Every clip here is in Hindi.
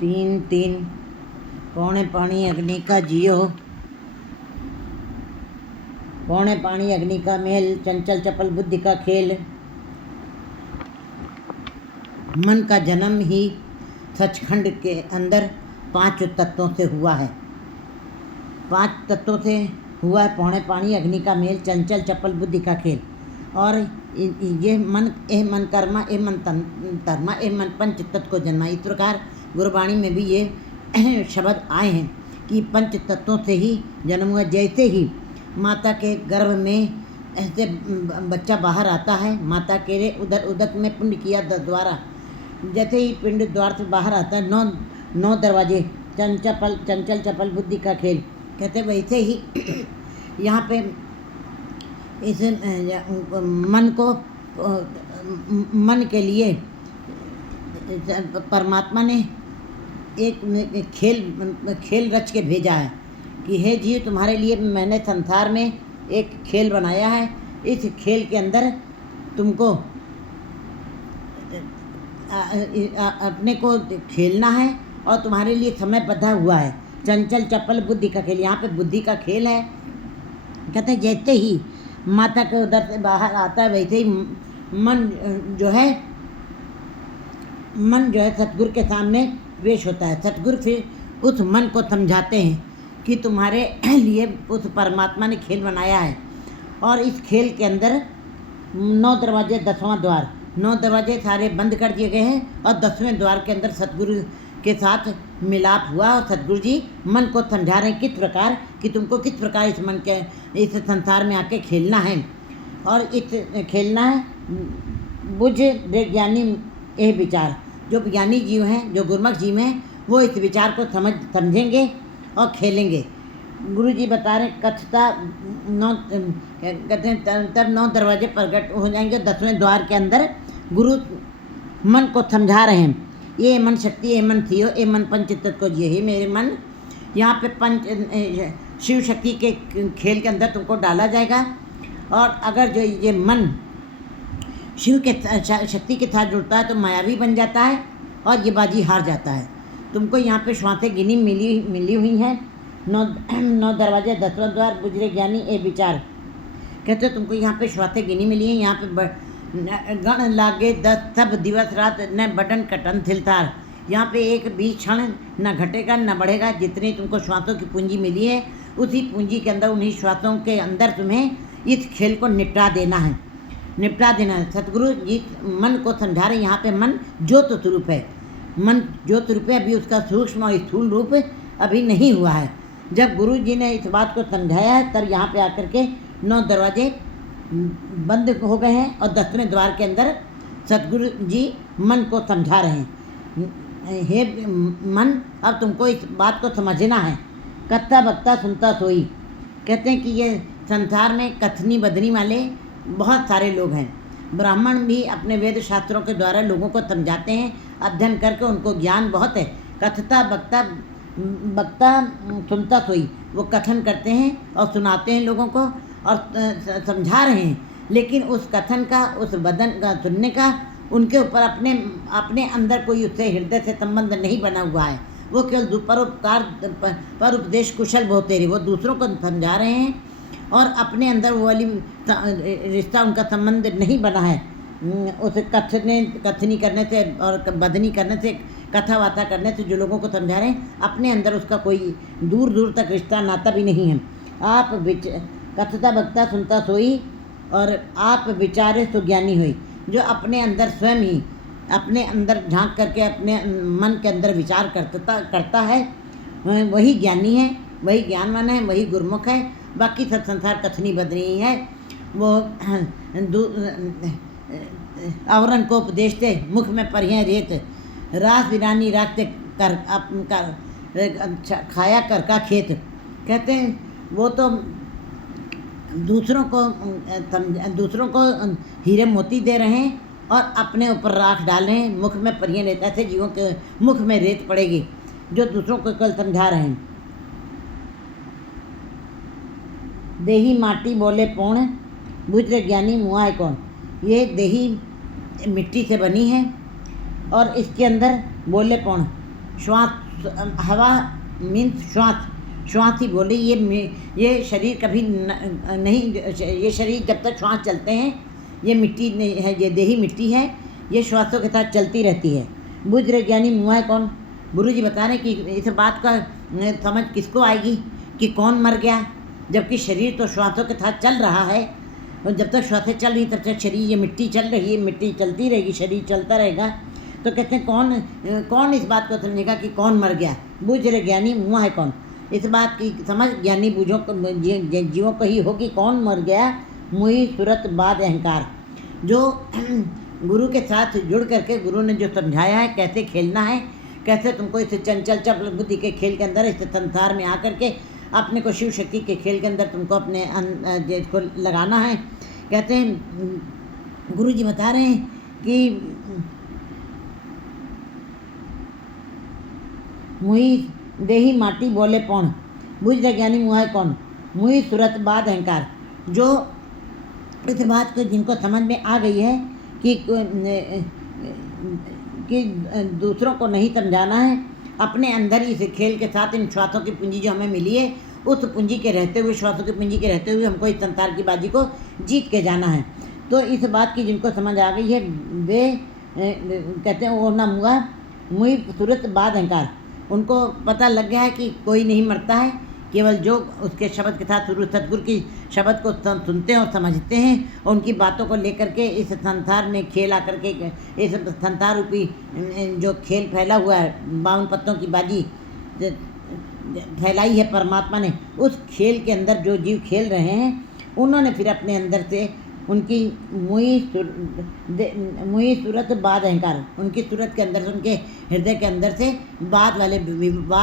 तीन तीन पौने पानी अग्नि का जियो, पौने पानी अग्नि का मेल, चंचल चपल बुद्धि का खेल। मन का जन्म ही सचखंड के अंदर 5 तत्वों से हुआ है। 5 तत्वों से हुआ है पौने पानी अग्नि का मेल, चंचल चपल बुद्धि का खेल। और ये मन ए मन कर्मा ए मन धर्मा ए मन पंच तत्व को जन्मा। इस प्रकार गुरबाणी में भी ये शब्द आए हैं कि पंच तत्वों से ही जन्म हुआ। जैसे ही माता के गर्भ में ऐसे बच्चा बाहर आता है, माता के उधर उदक में पिंड किया द्वारा, जैसे ही पिंड द्वार से बाहर आता है, 9 दरवाजे, चंचल चपल बुद्धि का खेल। कहते वैसे ही यहाँ पे इस मन के लिए परमात्मा ने एक खेल रच के भेजा है कि हे जीव, तुम्हारे लिए मैंने संसार में एक खेल बनाया है। इस खेल के अंदर तुमको अपने को खेलना है और तुम्हारे लिए समय बंधा हुआ है। चंचल चपल बुद्धि का खेल, यहाँ पे बुद्धि का खेल है। कहते हैं जैसे ही माता के उधर से बाहर आता है, वैसे ही मन जो है सतगुरु के सामने पेश होता है। सतगुरु फिर उस मन को समझाते हैं कि तुम्हारे लिए उस परमात्मा ने खेल बनाया है। और इस खेल के अंदर 9 दरवाजे, 10वां द्वार, 9 दरवाजे सारे बंद कर दिए गए हैं और 10वें द्वार के अंदर सतगुरु के साथ मिलाप हुआ। और सतगुरु जी मन को समझा रहे हैं किस प्रकार कि तुमको किस प्रकार इस मन के इस संसार में आके खेलना है। और इस खेलना है बुझ ज्ञानी ये विचार। जो ज्ञानी जीव हैं, जो गुरमुख जीव हैं, वो इस विचार को समझेंगे और खेलेंगे। गुरु जी बता रहे कथता 9 कहते हैं तब 9 दरवाजे प्रकट हो जाएंगे। 10वें द्वार के अंदर गुरु मन को समझा रहे हैं, ये मन शक्ति, ये मन थियो, ये मन पंच तत्व को जिये। ही मेरे मन, यहाँ पे शिव शक्ति के खेल के अंदर तुमको डाला जाएगा। और अगर जो ये मन शिव के शक्ति के साथ जुड़ता है तो मायावी बन जाता है और ये बाजी हार जाता है। तुमको यहाँ पे श्वासें गिनी मिली हुई हैं। 9 दरवाजे, 10वां द्वार, बुझरे ज्ञानी ए विचार। कहते तुमको यहाँ पे श्वासें गिनी मिली हैं। यहाँ पे गण लागे 10 सब दिवस रात, न बटन कटन थिलतार। यहाँ पे एक भी क्षण न घटेगा न बढ़ेगा। जितनी तुमको श्वासों की पूंजी मिली है, उसी पूंजी के अंदर, उन्हीं श्वासों के अंदर तुम्हें इस खेल को निपटा देना है। सतगुरु जी मन को समझा रहे। यहाँ पे मन ज्योत स्वरूप है। मन ज्योत रूप है, अभी उसका सूक्ष्म और स्थूल रूप अभी नहीं हुआ है। जब गुरु जी ने इस बात को समझाया है, तब यहाँ पे आकर के 9 दरवाजे बंद हो गए हैं और 10वें द्वार के अंदर सतगुरु जी मन को समझा रहे हैं। हे मन, अब तुमको इस बात को समझना है। कत्ता बकता सुनता सोई। कहते हैं कि ये संसार में कथनी बदनी वाले बहुत सारे लोग हैं। ब्राह्मण भी अपने वेद शास्त्रों के द्वारा लोगों को समझाते हैं, अध्ययन करके उनको ज्ञान बहुत है। कथता बकता सुनता सोई, वो कथन करते हैं और सुनाते हैं लोगों को और समझा रहे हैं। लेकिन उस कथन का, उस वदन का, सुनने का उनके ऊपर अपने अंदर कोई उससे हृदय से संबंध नहीं बना हुआ है। वो केवल पर उपदेश कुशल बहुत तेरे, वो दूसरों को समझा रहे हैं और अपने अंदर वो वाली रिश्ता, उनका संबंध नहीं बना है। उसे कथनी करने से और बदनी करने से, कथा वार्ता करने से जो लोगों को समझा रहे हैं, अपने अंदर उसका कोई दूर दूर तक रिश्ता नाता भी नहीं है। आप कथता बकता सुनता सोई और आप विचारे तो ज्ञानी हुई। जो अपने अंदर स्वयं ही अपने अंदर झांक करके अपने मन के अंदर विचार करता है, वही ज्ञानी है, वही ज्ञानवान है, वही गुरमुख है। बाकी सब संसार कथनी बदनी है। वो आवरण को उपदेश दे, मुख में परियां रेत, रास बिरानी राखते कर खाया कर का खेत। कहते हैं वो तो दूसरों को हीरे मोती दे रहे हैं और अपने ऊपर राख डाल रहे हैं। मुख में परियां रेत, ऐसे जीवों के मुख में रेत पड़ेगी जो दूसरों को कल समझा रहे हैं। देही माटी बोले पौण, बुझ ज्ञानी मुआ है कौन। ये देही मिट्टी से बनी है और इसके अंदर बोले पौण, श्वास, हवा मीन्स श्वास, श्वास ही बोले। ये शरीर कभी नहीं, ये शरीर जब तक श्वास चलते हैं, ये मिट्टी नहीं है, ये देही मिट्टी है, ये श्वासों के साथ चलती रहती है। बुझ रहे ज्ञानी मुआ है कौन? गुरु जी बता रहे कि इस बात का समझ किसको आएगी कि कौन मर गया, जबकि शरीर तो श्वासों के साथ चल रहा है। और जब तक श्वासें चल रही तब तक शरीर, ये मिट्टी चल रही है, मिट्टी चलती रहेगी, शरीर चलता रहेगा। तो कहते हैं कौन इस बात को समझेगा कि कौन मर गया? बुझ रहे ज्ञानी मुआ है कौन? इस बात की समझ ज्ञानी बूझों को, जीवों को ही होगी। कौन मर गया? मुई सूरत बाद अहंकार। जो गुरु के साथ जुड़ करके गुरु ने जो समझाया है कैसे खेलना है, कैसे तुमको इस चंचल चपल बुद्धि के खेल के अंदर, इस संसार में आकर के अपने को शिव शक्ति के खेल के अंदर तुमको अपने को लगाना है। कहते हैं गुरु जी बता रहे हैं कि मुई देही माटी बोले पौन, बुझ ज्ञानी मुआ है कौन? मुई सूरत बाद अहंकार। जो इस बात को जिनको समझ में आ गई है कि दूसरों को नहीं समझाना है, अपने अंदर ही इस खेल के साथ इन श्वासों की पूंजी जो हमें मिली है, उस पूंजी के रहते हुए, श्वासों की पूंजी के रहते हुए हमको इस संसार की बाजी को जीत के जाना है। तो इस बात की जिनको समझ आ गई है वे कहते हैं वो ना मुआ मुई सूरत बाद अहंकार। उनको पता लग गया है कि कोई नहीं मरता है, केवल जो उसके शब्द के साथ सतगुरु की शब्द को सुनते हैं और समझते हैं, और उनकी बातों को लेकर के इस संसार में खेल आकर के, इस संसार रूपी जो खेल फैला हुआ है, 52 पत्तों की बाजी फैलाई है परमात्मा ने, उस खेल के अंदर जो जीव खेल रहे हैं, उन्होंने फिर अपने अंदर से उनकी मुई सूरत बाद अहंकार, उनकी सूरत के अंदर से, उनके हृदय के अंदर से वाद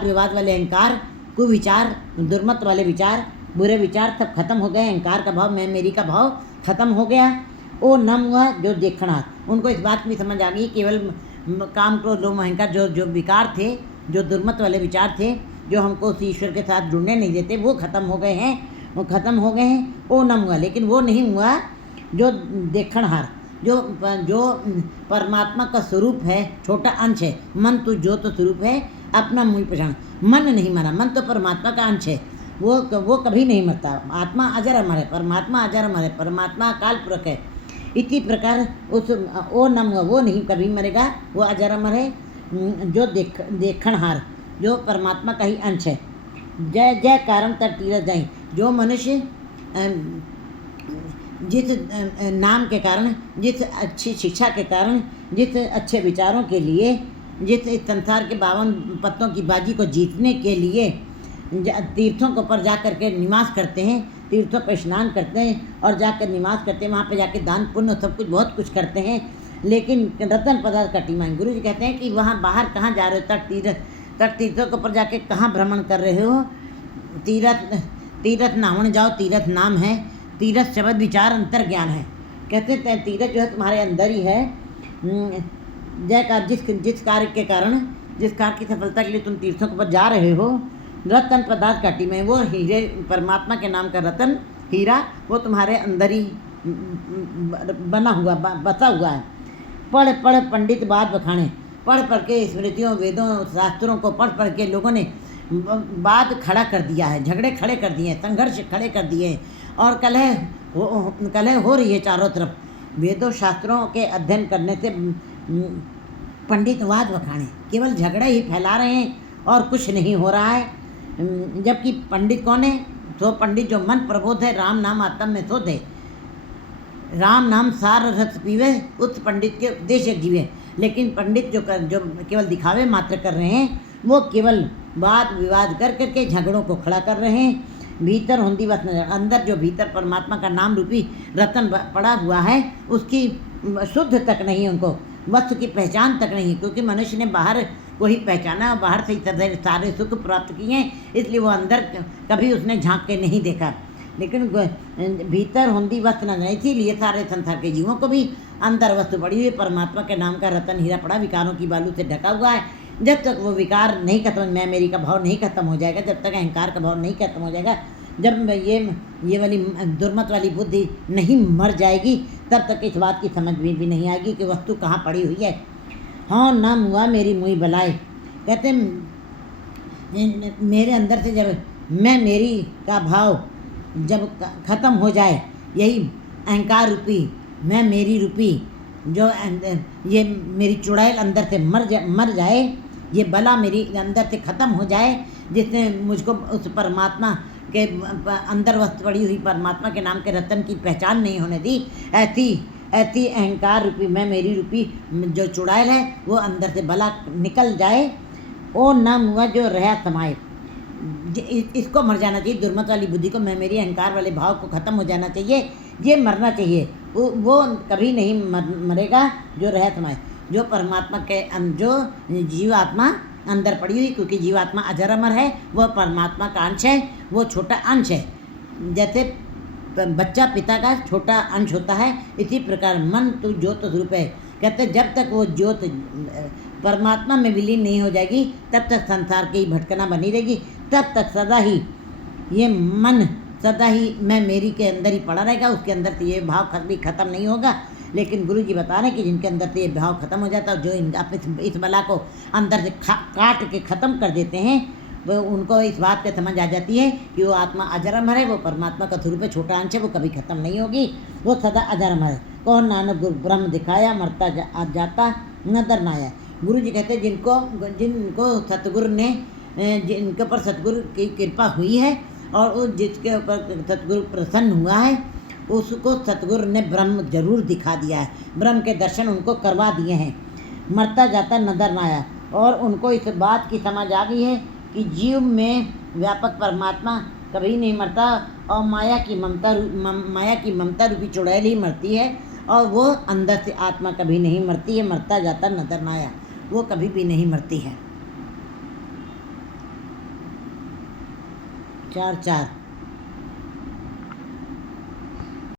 विवाद वाले अहंकार, कुविचार, दुर्मत वाले विचार, बुरे विचार सब खत्म हो गए। अहंकार का भाव, मैं मेरी का भाव खत्म हो गया। वो नम हुआ जो देखना। उनको इस बात की समझ आ गई, केवल काम, क्रोध, लोभ, अहंकार जो विकार थे, जो दुर्मत वाले विचार थे, जो हमको उस ईश्वर के साथ जुड़ने नहीं देते, वो खत्म हो गए हैं, वो खत्म हो गए हैं। वो नम हुआ, लेकिन वो नहीं हुआ जो देखणहार, जो परमात्मा का स्वरूप है, छोटा अंश है। मन तो जो तो स्वरूप है अपना मूल पहचान। मन नहीं मरा, मन तो परमात्मा का अंश है, वो कभी नहीं मरता। आत्मा अजर अमर है, परमात्मा अजर अमर है, परमात्मा अकाल पुरख है। इसी प्रकार उस वो नम हुआ, वो नहीं कभी मरेगा, वो अजर अमर है, जो देखणहार, जो परमात्मा का ही अंश है। जय जय कारण तक तीरथ जाई। जो मनुष्य जिस नाम के कारण, जिस अच्छी शिक्षा के कारण, जिस अच्छे विचारों के लिए, जिस इस संसार के 52 पत्तों की बाजी को जीतने के लिए तीर्थों के ऊपर जा कर के निवास करते हैं, तीर्थों पर स्नान करते हैं और जाकर निवास करते हैं, वहाँ पे जाके दान पुण्य सब कुछ बहुत कुछ करते हैं, लेकिन रतन पदार्थ का टीमाएँ। गुरु जी कहते हैं कि वहाँ बाहर कहाँ जा रहे हो? तट तीर्थों के ऊपर जाके कहाँ भ्रमण कर रहे हो? तीर्थ नामण जाओ, तीर्थ नाम है, तीर्थ शब्द विचार अंतर ज्ञान है। कहते हैं तीर्थ जो है तुम्हारे अंदर ही है। जय का जिस कार्य के कारण, जिस कार्य की सफलता के लिए तुम तीर्थों के ऊपर जा रहे हो, रतन पदार्थ काटी में, वो हीरे, परमात्मा के नाम का रतन हीरा, वो तुम्हारे अंदर ही बना हुआ, बसा हुआ है। पढ़ पढ़ पंडित बात बखाने, पढ़ पढ़ के स्मृतियों, वेदों, शास्त्रों को पढ़ के लोगों ने बात खड़ा कर दिया है, झगड़े खड़े कर दिए हैं, संघर्ष खड़े कर दिए हैं, और कलह हो रही है चारों तरफ। वेदों शास्त्रों के अध्ययन करने से पंडित वाद बखाने, केवल झगड़ा ही फैला रहे हैं और कुछ नहीं हो रहा है। जबकि पंडित कौन है? तो पंडित जो मन प्रबोध है, राम नाम आत्म में शोध है, राम नाम सार रस पीवे, उस पंडित के उपदेश जीवे। लेकिन पंडित जो केवल दिखावे मात्र कर रहे हैं, वो केवल वाद विवाद कर करके झगड़ों को खड़ा कर रहे हैं। भीतर हुंदी वत नजर, अंदर जो भीतर परमात्मा का नाम रूपी रतन पड़ा हुआ है, उसकी शुद्ध तक नहीं, उनको वस्तु की पहचान तक नहीं, क्योंकि मनुष्य ने बाहर को ही पहचाना और बाहर से ही सारे सुख प्राप्त किए हैं, इसलिए वो अंदर कभी उसने झांक के नहीं देखा। लेकिन भीतर हुंदी वस्तु न जाए, इसीलिए सारे संसार के जीवों को भी अंदर वस्तु पड़ी हुई, परमात्मा के नाम का रतन हीरा पड़ा, विकारों की बालू से ढका हुआ है। जब तक वो विकार नहीं खत्म, मैं मेरी का भाव नहीं खत्म हो जाएगा, जब तक अहंकार का भाव नहीं खत्म हो जाएगा, जब ये वाली दुर्मत वाली बुद्धि नहीं मर जाएगी, तब तक इस बात की समझ भी नहीं आएगी कि वस्तु कहाँ पड़ी हुई है। हाँ नाम हुआ मेरी मुई बलाए। कहते मेरे अंदर से जब मैं मेरी का भाव जब ख़त्म हो जाए, यही अहंकार रूपी मैं मेरी रूपी जो ये मेरी चुड़ैल अंदर से मर जाए, ये बला मेरी अंदर से ख़त्म हो जाए, जिसने मुझको उस परमात्मा के अंदर वस्त पड़ी हुई परमात्मा के नाम के रतन की पहचान नहीं होने दी, ऐसी अहंकार रूपी मैं मेरी रूपी जो चुड़ैल है वो अंदर से बला निकल जाए। ओ न मुआ जो रहा समाए, इसको मर जाना चाहिए। दुर्मत वाली बुद्धि को, मैं मेरी अहंकार वाले भाव को ख़त्म हो जाना चाहिए, ये मरना चाहिए। वो कभी नहीं मरेगा जो रह समाए, जो परमात्मा के जो जीवात्मा अंदर पड़ी हुई, क्योंकि जीवात्मा अजर अमर है, वह परमात्मा का अंश है, वो छोटा अंश है। जैसे बच्चा पिता का छोटा अंश होता है, इसी प्रकार मन तो ज्योत स्वरूप है। कहते जब तक वो ज्योत परमात्मा में विलीन नहीं हो जाएगी, तब तक संसार की भटकना बनी रहेगी, तब तक सदा ही ये मन सदा ही मैं मेरी के अंदर ही पड़ा रहेगा, उसके अंदर से ये भाव कभी ख़त्म नहीं होगा। लेकिन गुरु जी बता रहे हैं कि जिनके अंदर से ये भाव ख़त्म हो जाता है, जो इस बला को अंदर से काट के ख़त्म कर देते हैं, वो उनको इस बात पे समझ आ जाती है कि वो आत्मा अजर अमर है, वो परमात्मा का स्वरूप है, छोटा अंश है, वो कभी ख़त्म नहीं होगी, वो सदा अजर अमर है। कौन नानक गुरु ब्रह्म दिखाया, मरता जाता नदर नाया। गुरु जी कहते हैं जिनको सतगुरु ने, जिनके ऊपर सतगुरु की कृपा हुई है और वो जिसके ऊपर सतगुरु प्रसन्न हुआ है, उसको सतगुरु ने ब्रह्म जरूर दिखा दिया है, ब्रह्म के दर्शन उनको करवा दिए हैं। मरता जाता नदर न आया, और उनको इस बात की समझ आ गई है कि जीव में व्यापक परमात्मा कभी नहीं मरता, और माया की ममता रूपी चुड़ैल ही मरती है, और वो अंदर से आत्मा कभी नहीं मरती है। मरता जाता नदर न आया, वो कभी भी नहीं मरती है। 4:4